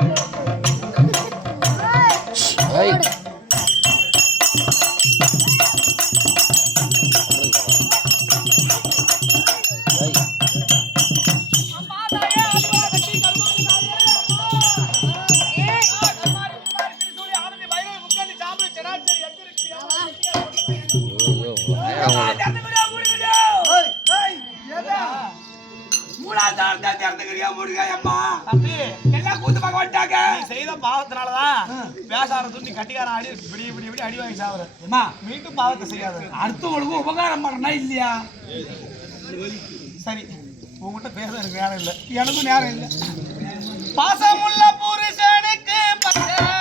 மூணாவது ஐய். ஐயோ, ஐயோ, தம்பி, நீ செய்த பாவத்தினாலதான் பேசாரத்து நீ கட்டிக்காரன் அடி இப்படி இப்படி இப்படி அடி வாங்கி சாவுற. அம்மா. மீண்டும் பாவத்தை செய்யாத. அடுத்தவங்களுக்கு உபகாரம் பண்ணா இல்லையா? சரி உங்ககிட்ட பேச எனக்கு நேரம் இல்லை. எனக்கும் நேரம் இல்லை. பாசமுள்ள புருஷனுக்கு பச்சனைய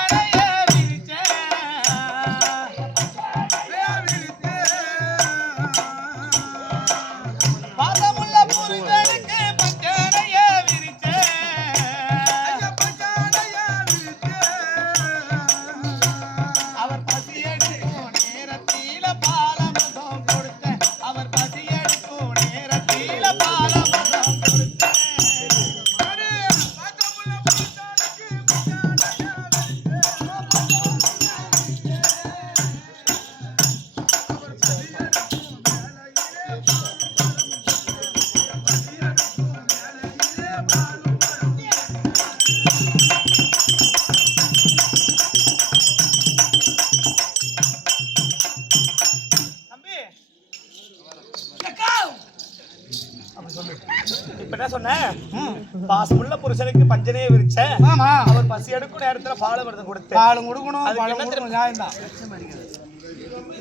பாசமுள்ள புருஷனுக்கு பஞ்சனையே விரிச்சேன் ஆமா. அவர் பசி எடுக்கும் நேரத்துல பால விரதம் கொடுத்தேன் பாலும் கொடுக்கணும் பழம் என்ன கொடுக்கணும் நியாயம் தான்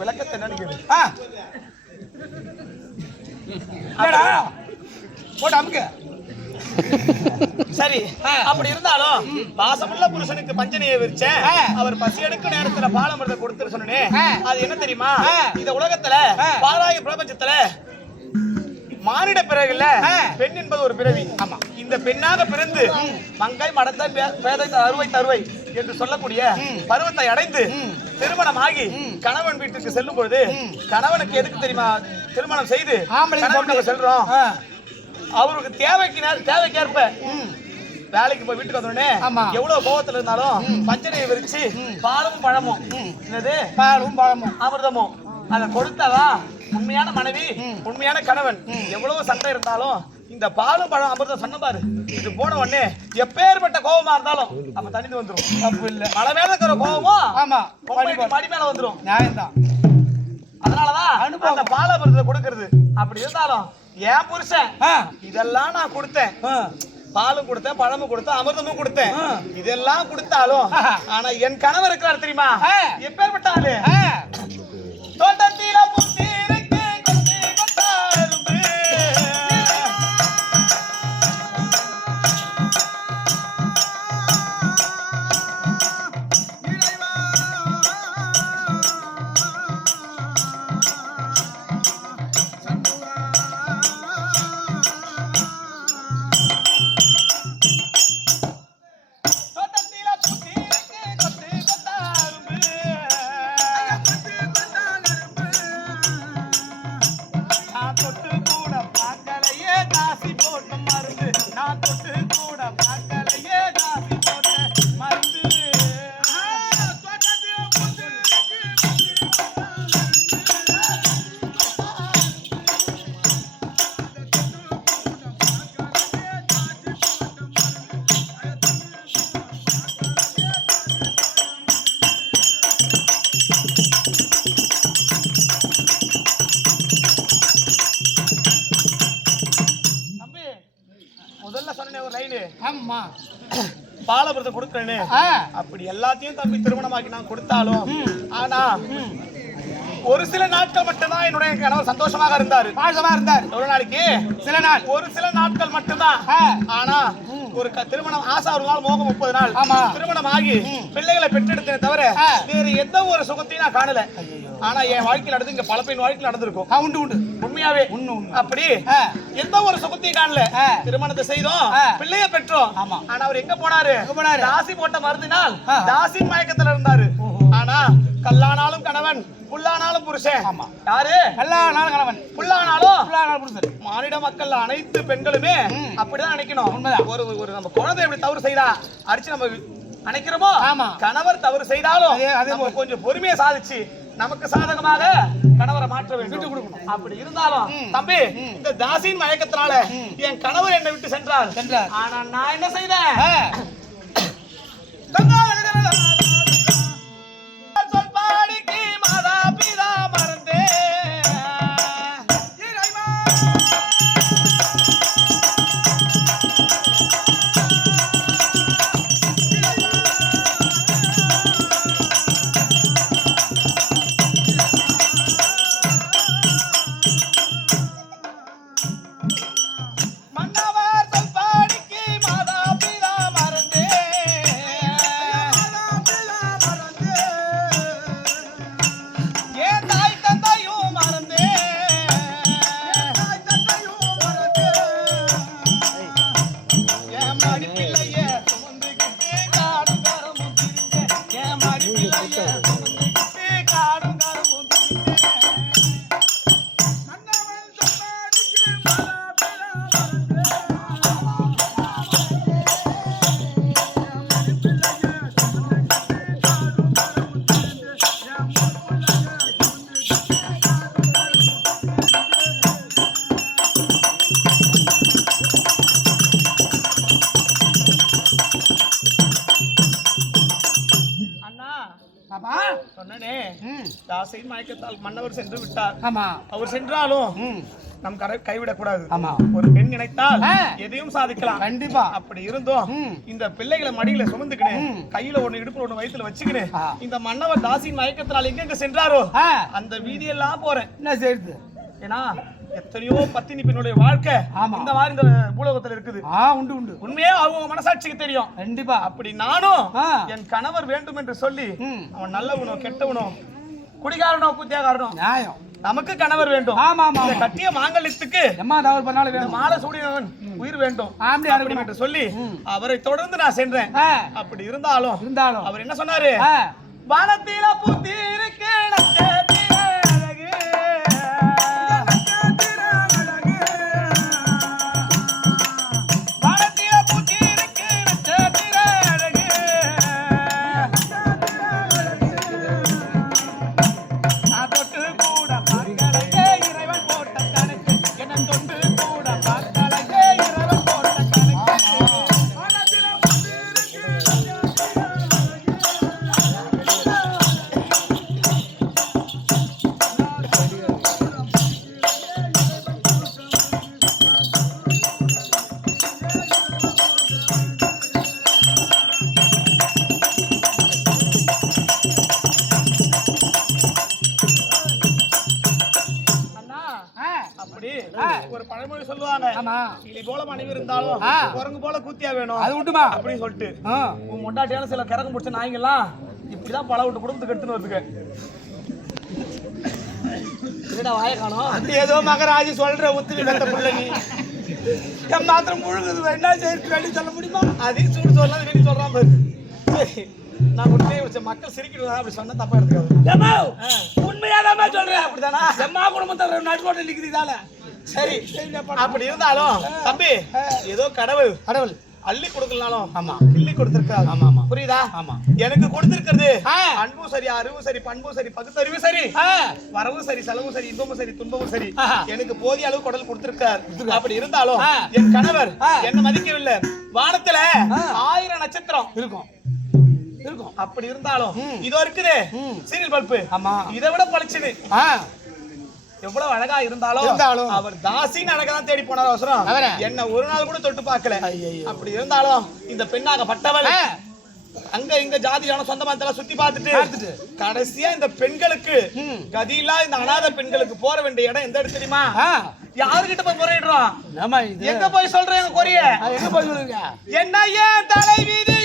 விளக்கத்தை என்னன்னு போட்டு அமுக்கு. சரி. அப்படி இருந்தாலும் பாசமுள்ள புருஷனுக்கு பஞ்சனையை விரிச்சேன். அவர் பசி எடுக்கும் நேரத்துல பாலமிரதம் கொடுத்துரு சொன்னே ஆ. அது என்ன தெரியுமா. இந்த உலகத்துல ஆ. பாராய பிரபஞ்சத்துல மானிட பிறகுல. பெண் என்பது ஒரு பிறவி. ஆமா. இந்த பெண்ணாக பிறந்து மங்கை மடத்தை பேதை அறுவை தருவை என்று சொல்லக்கூடிய பருவத்தை அடைந்து திருமணமாகி கணவன் வீட்டுக்கு செல்லும் பொழுது கணவனுக்கு எதுக்கு தெரியுமா? திருமணம் செய்து. செல்றோம். அவருக்கு தேவைக்கு தேவைக்கேற்ப வேலைக்கு போய் வீட்டுக்கு வந்தோடனே ஆமா. எவ்வளவு கோவத்துல இருந்தாலும் பஞ்சனையை விரிச்சு பாலும் பழமும். என்னது? பாலும் பழமும். அமிர்தமும். அதை கொடுத்ததா? உண்மையான மனைவி உண்மையான கணவன். எவ்வளவு சண்டை இருந்தாலும் இந்த பாலும் பழம் அமிர்தம் சொன்ன பாரு. இது போன உடனே எப்பேற்பட்ட கோவமா இருந்தாலும் அப்ப தனிந்து வந்துரும். தப்பு இல்ல. மலை மேல இருக்கிற கோவமும் ஆமா. மடி மேல வந்துரும். நியாயம் தான் அதனாலதான் அனுபவம். அந்த பால அமிர்தத்தை கொடுக்கறது. அப்படி இருந்தாலும் என் புருஷன் இதெல்லாம் நான் கொடுத்தேன். பாலும் கொடுத்தேன் பழமும் கொடுத்தேன் அமிர்தமும் கொடுத்தேன். இதெல்லாம் கொடுத்தாலும். ஆனா என் கணவர் இருக்கிறார் தெரியுமா. எப்பேற்பட்ட ஆளு? ஆமா பாலபுரத்தை கொடுக்குறேன்னு ஆ. அப்படி எல்லாத்தையும் தம்பி திருமணமாக்கி நான் கொடுத்தாலும் ஆனா ஒரு சில நாட்கள் மட்டும்தான் என்னுடைய கணவர் சந்தோஷமாக இருந்தாரு பாசமா இருந்தார் எவ்வளவு நாளைக்கு சில நாள் ஒரு சில நாட்கள் மட்டும்தான். ஆனா ஒரு திருமணம் ஆசை ஒரு நாள் மோகம் முப்பது நாள் ஆமா. திருமணம் ஆகி பிள்ளைகளை பெற்றெடுத்தேனே தவிர. வேறு எந்த ஒரு சுகத்தையும் நான் காணல ஆனா என் வாழ்க்கையில் நடந்து இங்க பல பேர் வாழ்க்கையில் நடந்திருக்கும் உண்டு உண்டு உண்மையாவே உண்மை, உண்மை. அப்படி. எந்த ஒரு சுகத்தையும் காணல. திருமணத்தை செய்தோம். பிள்ளைய பெற்றோம் ஆமா. ஆனா அவர் எங்க போனாரு போனாரு? தாசி போட்ட மருந்தினால். தாசி மயக்கத்துல இருந்தாரு புருஷன் ஆமா. யாரு நாள் கணவன் புல்லானாலும் நாள் புருஷன் மானிட மக்கள் அனைத்து பெண்களுமே. அப்படிதான் நினைக்கணும் உண்மைதான். ஒரு ஒரு நம்ம குழந்தை எப்படி தவறு செய்தா அடிச்சு நம்ம நினைக்கிறோமோ ஆமா. கணவர் தவறு செய்தாலும் அதே-. கொஞ்சம் பொறுமையை சாதிச்சு நமக்கு சாதகமாக கணவரை மாற்ற வேண்டும் கொடுக்கணும். அப்படி இருந்தாலும். தம்பி இந்த தாசியின் மயக்கத்தினால என் கணவர் என்னை விட்டு சென்றார் சென்றார். ஆனா நான் என்ன செய்தேன் பாப்பா சொன்னனே மயக்கத்தால் மன்னவர் சென்று விட்டார். ஆமா. அவர் சென்றாலும் நம் கரை கைவிடக் கூடாது ஆமா. ஒரு பெண் நினைத்தால். எதையும் சாதிக்கலாம். கண்டிப்பா. அப்படி இருந்தோம். இந்த பிள்ளைகளை மடியில சுமந்துக்கினு ம். கையில ஒண்ணு இடுப்புல ஒண்ணு வயித்துல வச்சுக்கினு ஆ. இந்த மன்னவர் தாசியின் மயக்கத்தினால் எங்கெங்க சென்றாரோ அந்த வீதியெல்லாம் போறேன். என்ன செய்யுது ஏன்னா எத்தனையோ பத்தினி பெண்ணுடைய வாழ்க்கை. இந்த மாதிரி இந்த பூலோகத்துல இருக்குது. ஆ உண்டு உண்டு. உண்மையே அவங்க மனசாட்சிக்கு தெரியும். கண்டிப்பா. அப்படி நானும். என் கணவர் வேண்டும் என்று சொல்லி. அவன் நல்லவனோ கெட்டவனோ குடிகாரனோ குத்தியாகாரனோ நியாயம். நமக்கு கணவர் வேண்டும். ஆமா ஆமா இந்த கட்டிய மாங்கல்யத்துக்கு எம்மா தவறு பண்ணாலும் வேணும். மாலை சூடினவன் உயிர் வேண்டும். ஆம்படி அறுக்கணும் என்று சொல்லி அவரை தொடர்ந்து நான் சென்றேன். அப்படி இருந்தாலும் இருந்தாலும். அவர் என்ன சொன்னாரு? வானத்தில புத்தி சொல்லுவாங்க. ஆமா. கிளி போல மனைவி இருந்தாலும். குரங்கு போல கூத்தியா வேணும் அது விட்டுமா அப்படின்னு சொல்லிட்டு. உன் முண்டாட்டியான சில கரகம் பிடிச்ச நாய்ங்கெல்லாம் இப்படிதான் பல விட்டு குடும்பத்துக்கு எடுத்துன்னு வருதுங்க. என்னடா வாய காணோம்? அது ஏதோ மகராஜி சொல்ற உத்துவி கத்த புள்ள நீ. என் மாத்திரம் முழுகுது என்ன செய்யறது வெளியே சொல்ல முடியுமா? அதையும் சூடு சொல்லலாம் வெளியே சொல்றான் பாரு. சரி நான் உண்மையை வச்ச மக்கள் சிரிக்கிறது அப்படி சொன்னா தப்பா எடுத்துக்காது. உண்மையாதாம்மா சொல்றேன். அப்படிதானா? எம்மா குடும்பத்தை நடுக்கோட்டை நிக்குதுதால சரி அப்படி இருந்தாலும் தம்பி ஏதோ கடவுள் கடவுள் அள்ளி கொடுக்கலனாலும் ஆமா. கிள்ளி கொடுத்திருக்காரு ஆமா, ஆமா. புரியுதா ஆமா. எனக்கு கொடுத்திருக்கிறது. அன்பும் சரி அறிவும் சரி பண்பும் சரி பகுத்தறிவும் சரி வரவும் சரி செலவும் சரி இன்பமும் சரி துன்பமும் சரி. எனக்கு போதிய அளவு குடல் கொடுத்திருக்கார் அப்படி இருந்தாலும். என் கணவர். என்ன மதிக்கவில்லை வானத்துல. ஆயிரம் நட்சத்திரம் இருக்கும் இருக்கும் அப்படி இருந்தாலும். இதோ இருக்குது. சீரியல் பல்பு ஆமா இதை விட பளிச்சுது ஆ எவ்வளவு அழகா இருந்தாலும் இருந்தாலும். அவர் தாசின்னு அழகா தான் தேடி போனார் அவசரம். என்ன ஒரு நாள் கூட தொட்டு பார்க்கல. அப்படி இருந்தாலும் இந்த பெண்ணாகப்பட்டவள் ஆ. அங்க இங்க ஜாதியான சொந்த மதத்தெல்லாம் சுத்தி பார்த்துட்டு. கடைசியா இந்த பெண்களுக்கு. கதியில்லா இந்த அனாதை பெண்களுக்கு போற வேண்டிய இடம் எந்த இடம் தெரியுமா யாருகிட்ட போய் முறையிடுறோம் எங்க போய் சொல்றேன் கொரிய எங்க போய் சொல்லுங்க என்ன ஏன் தலைவிதி